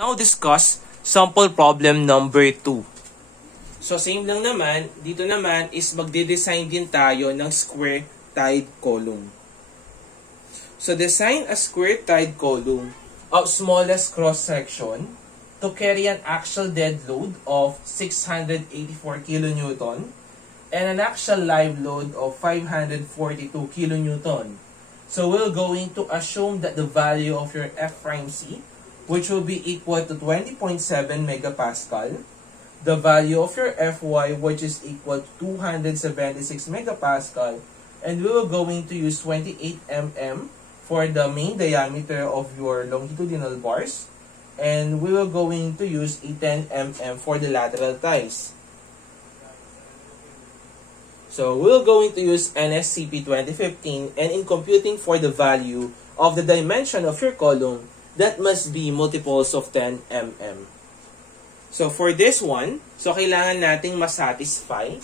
Now discuss sample problem number 2. So same lang naman, dito naman is magde-design din tayo ng square tiled column. So design a square tiled column of smallest cross section to carry an axial dead load of 684 kN and an axial live load of 542 kN. So we're going to assume that the value of your F'C, which will be equal to 20.7 megapascal, the value of your Fy, which is equal to 276 megapascal, and we will going to use 28 mm for the main diameter of your longitudinal bars, and we will going to use a 10 mm for the lateral ties. So we're going to use NSCP 2015, and in computing for the value of the dimension of your column, that must be multiples of 10 mm. So for this one, so kailangan nating masatisfy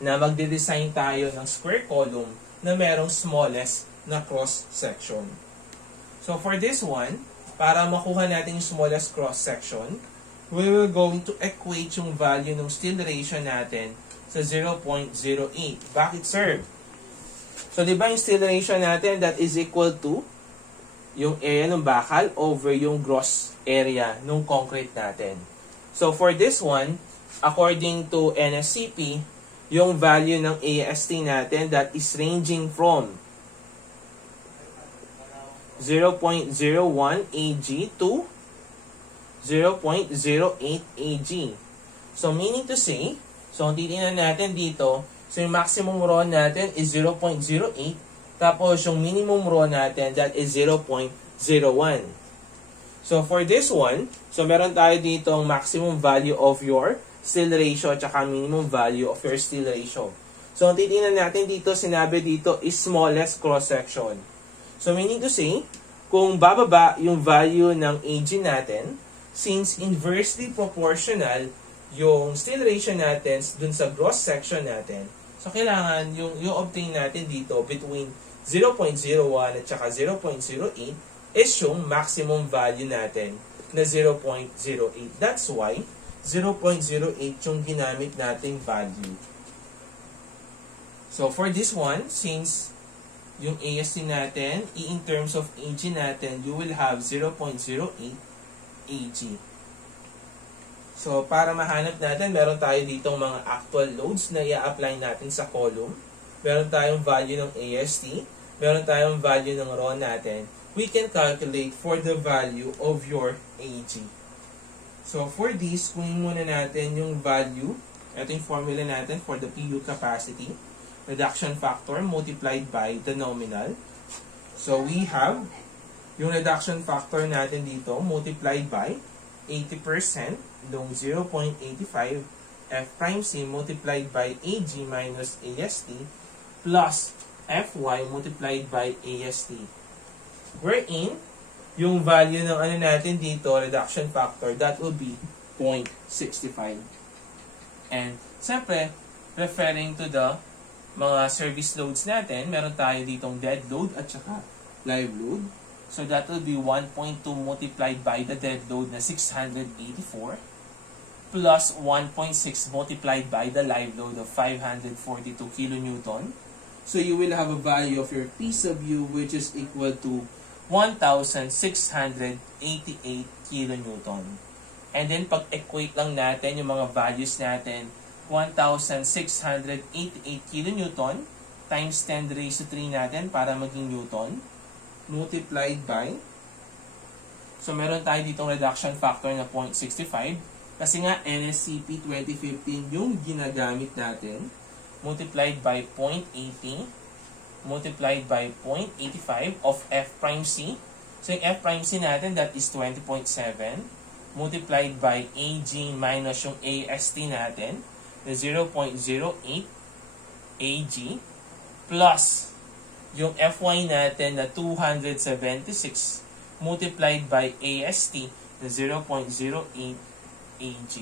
na magde-design tayo ng square column na merong smallest na cross section. So for this one, para makuha natin yung smallest cross section, we will going to equate yung value ng steel ratio natin sa 0.08. Bakit, sir? So, di ba yung steel ratio natin, that is equal to yung area ng bakal over yung gross area ng concrete natin. So, for this one, according to NSCP, yung value ng AST natin, that is ranging from 0.01 Ag to 0.08 Ag. So, meaning to say, so, titingnan natin dito, so yung maximum raw natin is 0.08, tapos yung minimum raw natin, that is 0.01. So, for this one, so meron tayo dito ang maximum value of your steel ratio at saka minimum value of your steel ratio. So, ang titingnan natin dito, sinabi dito is smallest cross-section. So, meaning to say, kung bababa yung value ng Ag natin, since inversely proportional yung steel ratio natin dun sa gross section natin, so kailangan yung obtain natin dito between 0.01 at saka 0.08 is yung maximum value natin na 0.08. That's why 0.08 yung ginamit nating value. So for this one, since yung AST natin, in terms of Ag natin, you will have 0.08 Ag. So, para mahanap natin, meron tayo ditong mga actual loads na i-apply natin sa column. Meron tayong value ng AST. Meron tayong value ng rho natin. We can calculate for the value of your Ag. So, for this, kunin muna natin yung value. Ito yung formula natin for the PU capacity. Reduction factor multiplied by the nominal. So, we have yung reduction factor natin dito multiplied by 80% ng 0.85 F'C multiplied by Ag minus AST plus Fy multiplied by AST. Wherein, yung value ng ano natin dito, reduction factor, that will be 0.65. And, siyempre, referring to the mga service loads natin, meron tayo ditong dead load at saka live load. So, that will be 1.2 multiplied by the dead load na 684 plus 1.6 multiplied by the live load of 542 kilonewton. So, you will have a value of your P sub U which is equal to 1,688 kilonewton. And then, pag-equate lang natin yung mga values natin, 1,688 kilonewton times 10 raised to 3 natin para maging newton, multiplied by, so meron tayo ditong reduction factor na 0.65, kasi nga NSCP 2015 yung ginagamit natin, multiplied by 0.80, multiplied by 0.85 of F'C. So yung F'C natin, that is 20.7, multiplied by Ag minus yung AST natin, na 0.08 Ag, plus yung Fy natin na 276 multiplied by AST na 0.08 Ag.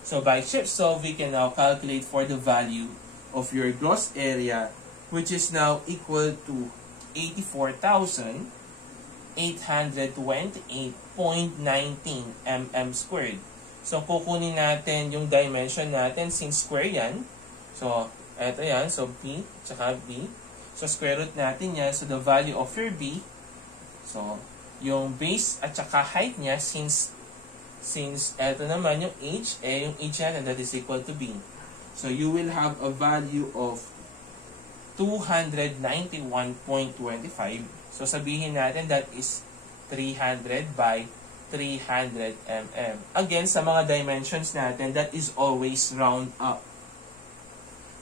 So by shift solve, we can now calculate for the value of your gross area, which is now equal to 84,828 mm squared. So, kukunin natin yung dimension natin since square yan. So, eto yan. So, B, tsaka B. So, square root natin yan. So, the value of your B, so, yung base at saka height niya, since eto naman yung h, yung h yan, and that is equal to B. So, you will have a value of 291.25. So, sabihin natin that is 300 by 300 mm. Again, sa mga dimensions natin, that is always round up.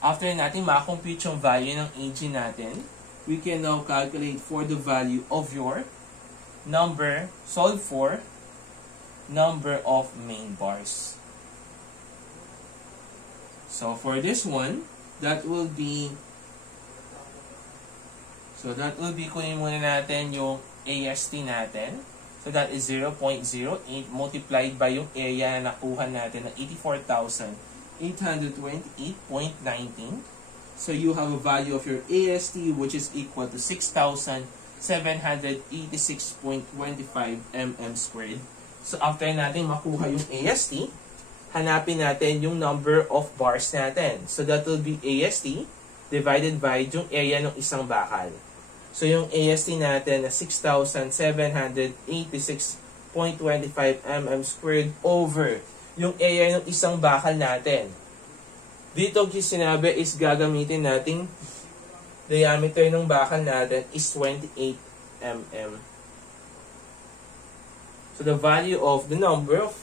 After natin ma-compute yung value ng AG natin, we can now calculate for the value of your number, solve for number of main bars. So, for this one, that will be, kunin muna natin yung AST natin. So, that is 0.08 multiplied by yung area na nakuha natin na 84,828.19. So, you have a value of your AST which is equal to 6,786.25 mm squared. So, after natin makuha yung AST, hanapin natin yung number of bars natin. So, that will be AST divided by yung area ng isang bakal. So, yung AST natin na 6,786.25 mm squared over yung area ng isang bakal natin. Dito yung sinabi is gagamitin nating diameter ng bakal natin is 28 mm. So, the value of the number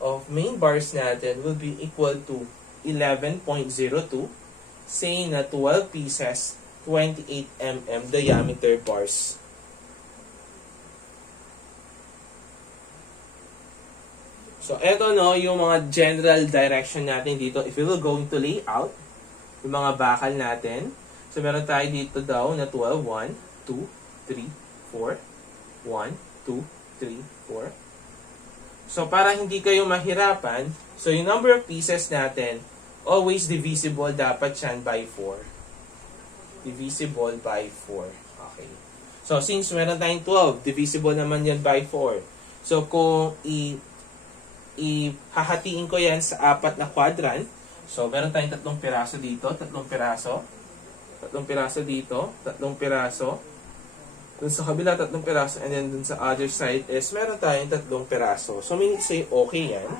of main bars natin will be equal to 11.02, saying na 12 pieces, 28 mm diameter bars. So, eto no, yung mga general direction natin dito. If we will going to lay out yung mga bakal natin. So, meron tayo dito daw na 12, 1, 2, 3, 4, 1, 2, 3, 4. So, para hindi kayo mahirapan, so yung number of pieces natin, always divisible dapat yan by 4. Divisible by 4. Okay. So, since meron tayong 12, divisible naman yan by 4. So, kung hahatiin ko yan sa 4 na quadrant, so, meron tayong 3 piraso dito, 3 piraso, 3 piraso dito, 3 piraso, dun sa kabila 3 piraso, and then dun sa other side is meron tayong 3 piraso. So, meaning to say, okay yan.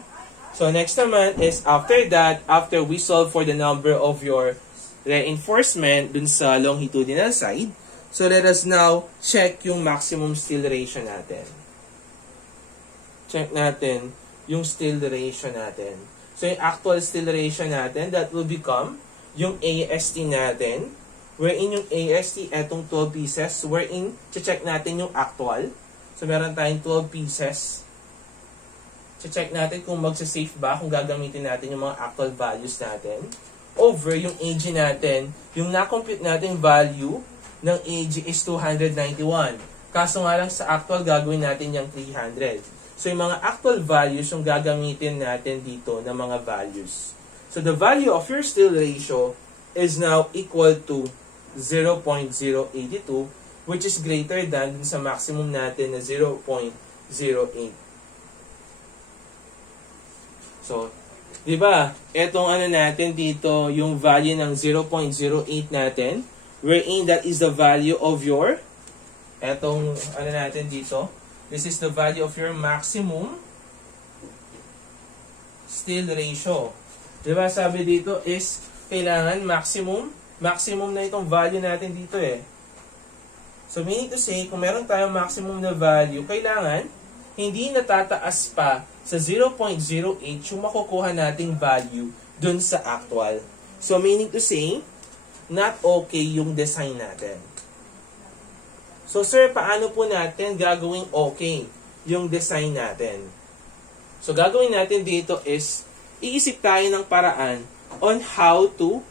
So, next naman is after that, after we solve for the number of your reinforcement dun sa longitudinal side, so let us now check yung maximum steel ratio natin. Check natin yung steel ratio natin. So, yung actual steel ratio natin, that will become yung AST natin, wherein yung AST, etong 12 pieces, wherein, check natin yung actual. So, meron tayong 12 pieces. Check natin kung magsasafe ba, kung gagamitin natin yung mga actual values natin. Over yung AG natin, yung na-compute natin value ng AG is 291. Kaso nga lang sa actual, gagawin natin yung 300. So, yung mga actual values yung gagamitin natin dito na mga values. So, the value of your steel ratio is now equal to 0.082, which is greater than sa maximum natin na 0.08. So, di ba? Etong ano natin dito, yung value ng 0.08 natin, wherein that is the value of your, etong ano natin dito, this is the value of your maximum steel ratio. Di ba? Sabi dito is, kailangan maximum na itong value natin dito eh. So, meaning to say, kung meron tayong maximum na value, kailangan hindi natataas pa sa 0.08 yung makukuha nating value dun sa actual. So, meaning to say, not okay yung design natin. So, sir, paano po natin gagawing okay yung design natin? So, gagawin natin dito is, iisip tayo ng paraan on how to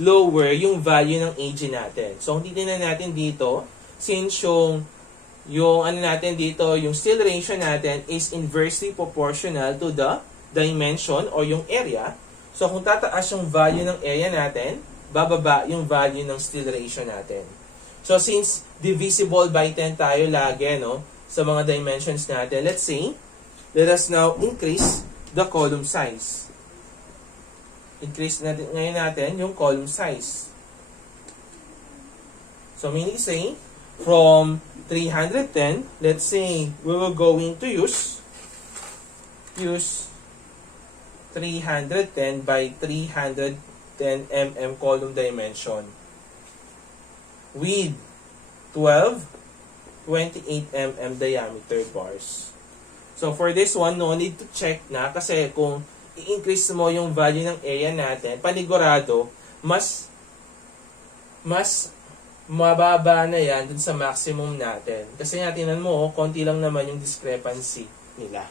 lower yung value ng AG natin. So, kung titignan natin dito, since yung ano natin dito, yung steel ratio natin is inversely proportional to the dimension or yung area. So, kung tataas yung value ng area natin, bababa yung value ng steel ratio natin. So, since divisible by 10 tayo lagi, no? sa mga dimensions natin. Let's say, let us now increase the column size. Increase natin ngayon natin yung column size. So meaning say, from 310, let's say we were going to use 310 by 310 mm column dimension with 28 mm diameter bars. So for this one, no need to check na kasi kung i-increase mo yung value ng area natin, panigurado, mas mababa na yan dun sa maximum natin. Kasi nga, tingnan mo, konti lang naman yung discrepancy nila.